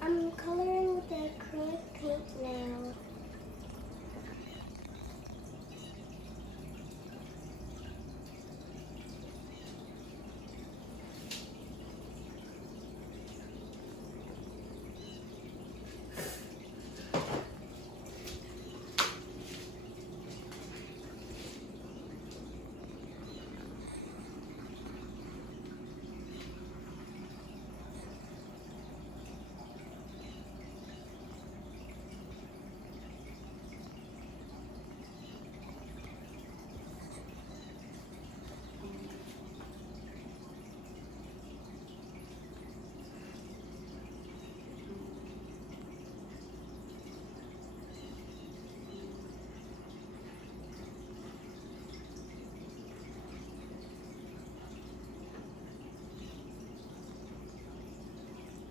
I'm coloring with the acrylic paint now.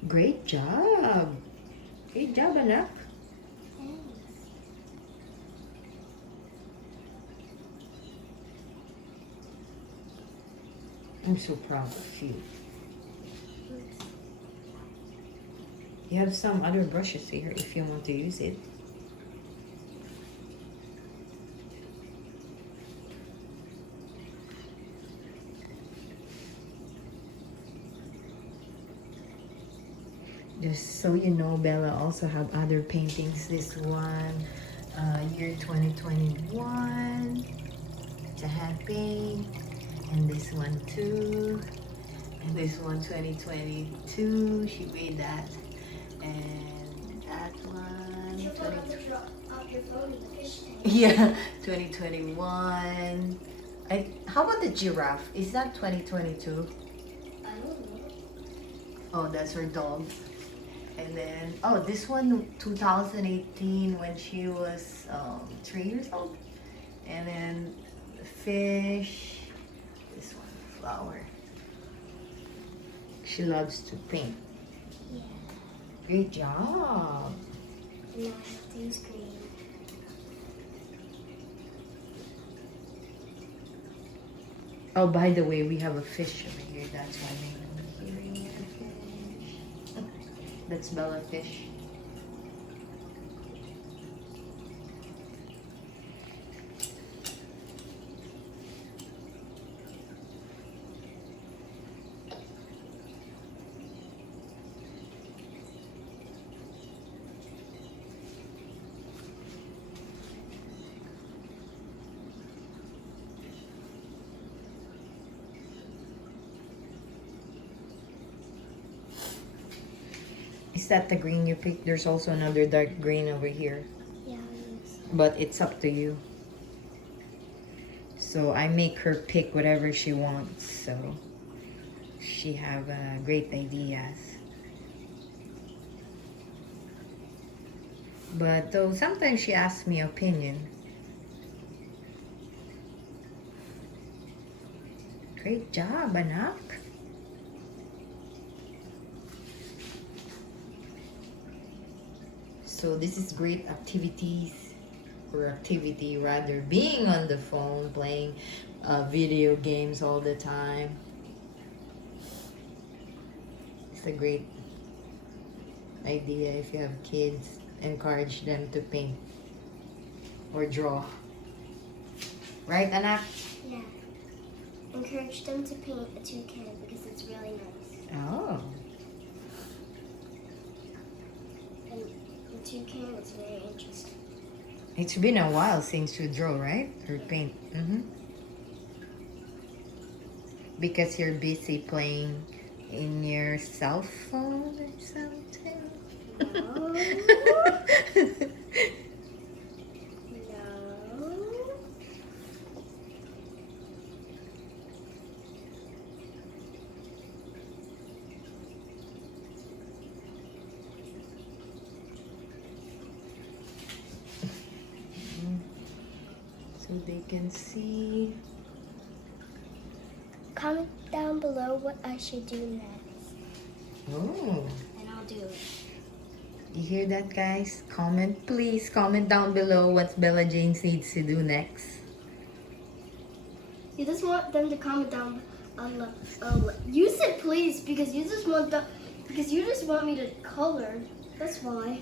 Great job. Great job, anak. Thanks. I'm so proud of you. You have some other brushes here if you want to use it. Just so you know, Bella also have other paintings. This one, year 2021. It's a hand paint. And this one too. And this one 2022. She made that. And that one. Your phone in the fish tank. Yeah, 2021. How about the giraffe? Is that 2022? I don't know. Oh, that's her dog. And then, oh, this one 2018 when she was 3 years old. And then fish. This one, flower. She loves to paint. Yeah. Great job. And now I have to use green. Oh, by the way, we have a fish over here. That's why I'm hearing a fish. That's Bella fish. Is that the green you picked? There's also another dark green over here. Yeah, I'll use. But it's up to you. So I make her pick whatever she wants. So she have great ideas. But though sometimes she asks me opinion. Great job, anak. So this is great activities, or activity rather, being on the phone, playing video games all the time. It's a great idea if you have kids. Encourage them to paint or draw. Right, anak? Yeah. Encourage them to paint a toucan because it's really nice. Oh. And the toucan is very interesting. It's been a while since you draw, right? Or paint. Because you're busy playing in your cell phone or something. No. No. So they can see. Comment down below what I should do next, Oh, and I'll do it. you hear that, guys? Comment, please comment down below what Bella James needs to do next. You just want them to comment down on the. You said please because you just want Because you just want me to color. That's why.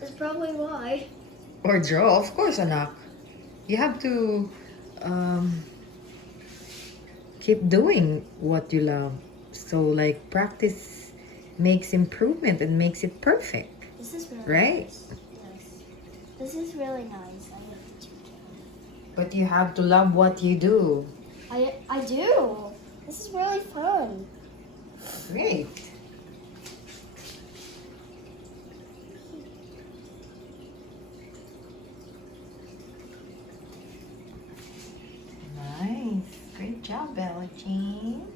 That's probably why. Or draw, of course, anak. You have to keep doing what you love. So like practice makes improvement and makes it perfect. This is really Right? nice. Yes. This is really nice. I love the toucan. But you have to love what you do. I do. This is really fun. Great. Nice. Great job, Bella Jean.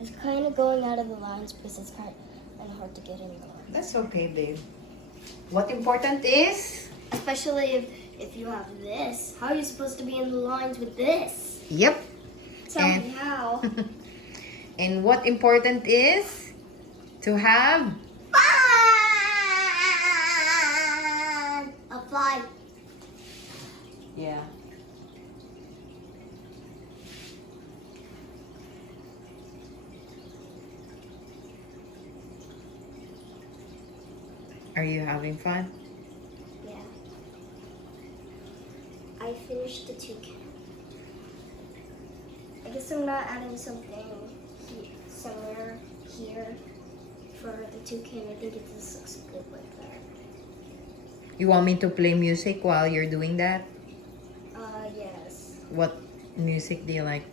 It's kind of going out of the lines because it's kind of hard to get in the lines. That's okay, babe. What important is? Especially if you have this. How are you supposed to be in the lines with this? Yep. Tell me how. And what important is to have A fly. yeah. Are you having fun? Yeah. I finished the toucan. I guess I'm not adding something somewhere here for the toucan. I think it just looks good like that. You want me to play music while you're doing that? Yes. What music do you like?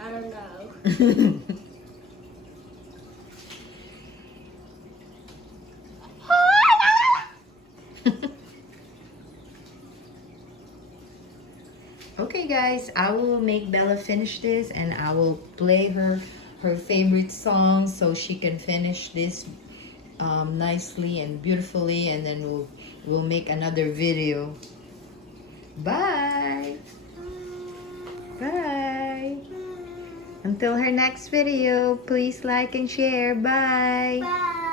I don't know. Okay guys, I will make Bella finish this and I will play her favorite song so she can finish this nicely and beautifully, and then we'll make another video. Bye. Bye. Until her next video, please like and share. Bye. Bye.